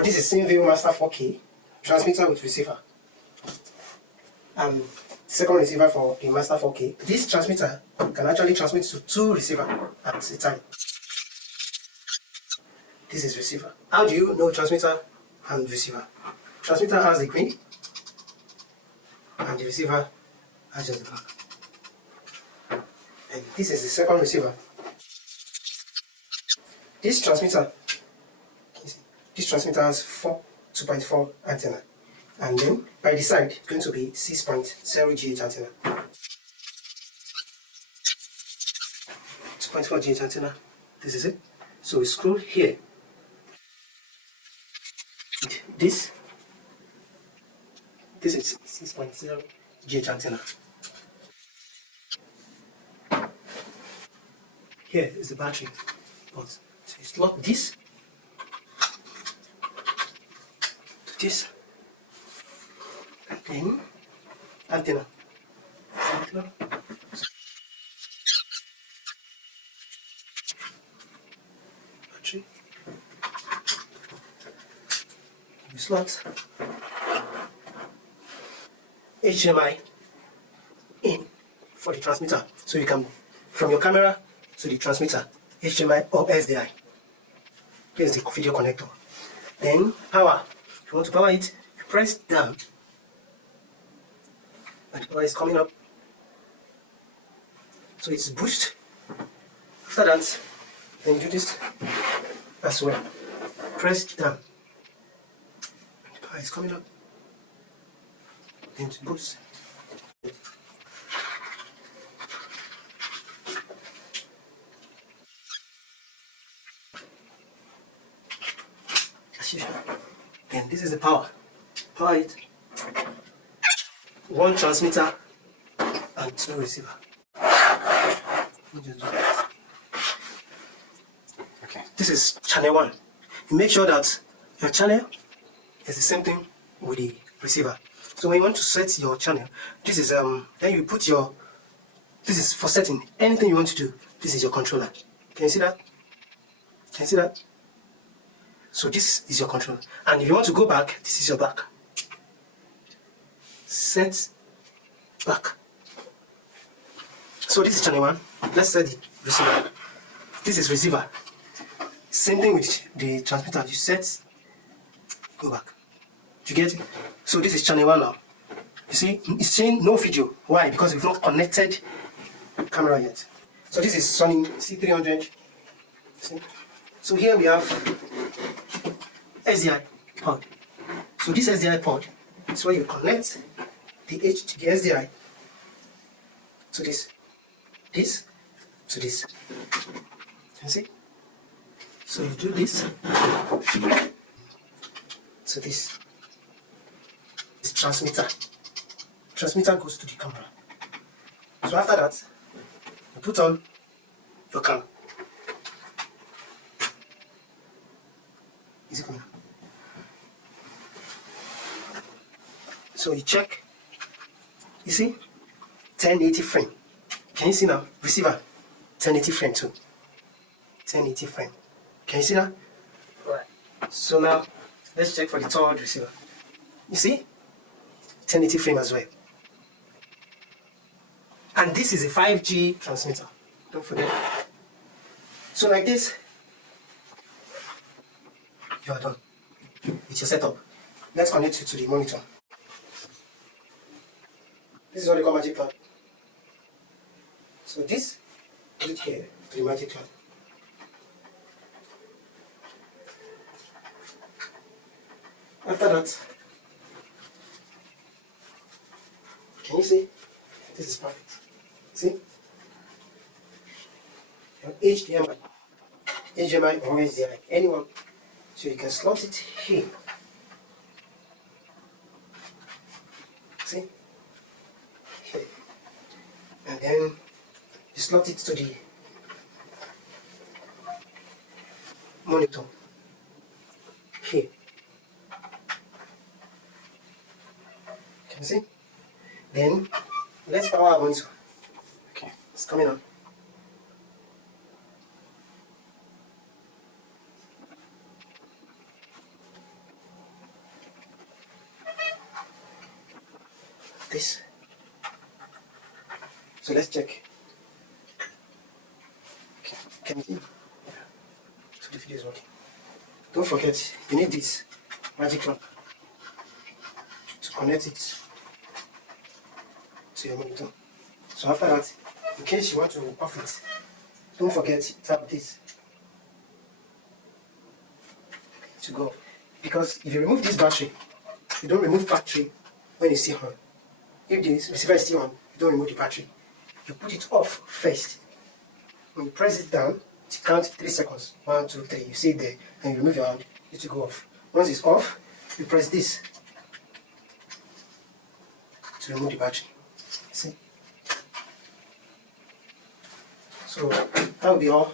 Now this is Cine Master 4K transmitter with receiver. And second receiver for the Master 4K. This transmitter can actually transmit to 2 receivers at a time. This is receiver. How do you know transmitter and receiver? Transmitter has the green and the receiver has just the black. And this is the second receiver. This transmitter has 2.4 antenna, and then by the side it's going to be 6.0 GH antenna. 2.4 GH antenna. This is it. So we screw here. This is 6.0 GH antenna. Here is the battery port. So you slot this to this, and then antenna. Battery. You slot HDMI in for the transmitter, so you can from your camera to the transmitter, HDMI or SDI. Here's the video connector. Then power. If you want to power it, you press down and the power is coming up. So it's boost. After that, then you do this as well. Press down and the power is coming up. Then to boost. Then this is the power. Power it. 1 transmitter and 2 receiver. Okay. This is channel 1. You make sure that your channel is the same thing with the receiver. So when you want to set your channel, this is then you put your, this is for setting anything you want to do. This is your controller. Can you see that? Can you see that? So this is your controller. And if you want to go back, this is your back. Set back. So this is channel 1. Let's set the receiver. This is receiver. Same thing with the transmitter. You set, go back. Do you get it? So this is channel 1 now. You see, it's saying no video. Why? Because we've not connected camera yet. So this is Sony C300. See? So here we have SDI port. So this SDI port is where you connect the SDI to this to this. You see? So you do this to this. This transmitter. Transmitter goes to the camera. So after that, you put on your cam. Is it coming? So you check. You see? 1080 frame. Can you see now? Receiver. 1080 frame too. 1080 frame. Can you see that? Alright. So now, let's check for the third receiver. You see? 1080 frame as well. And this is a 5G transmitter. Don't forget. So like this, you are done with your setup. Let's connect it to the monitor. This is what they call magic cloud. So this, put it here to the magic cloud. After that, can you see? This is perfect. See? You have HDMI or SDI, anyone. So you can slot it here. See? Here. And then you slot it to the monitor. Here. Can you see? Then let's power our monitor. Okay. It's coming on. this. So let's check. Okay, can you see? Yeah. So the video is working. Don't forget, you need this magic clamp to connect it to your monitor. So after that, in case you want to off it, don't forget to tap this to go. Because if you remove this battery, you don't remove battery when it's still on. If the receiver is still on, you don't remove the battery. You put it off first. When you press it down, it counts 3 seconds. 1, 2, 3. You see it there, and you remove your hand, it will go off. Once it's off, you press this to remove the battery. See? So that will be all.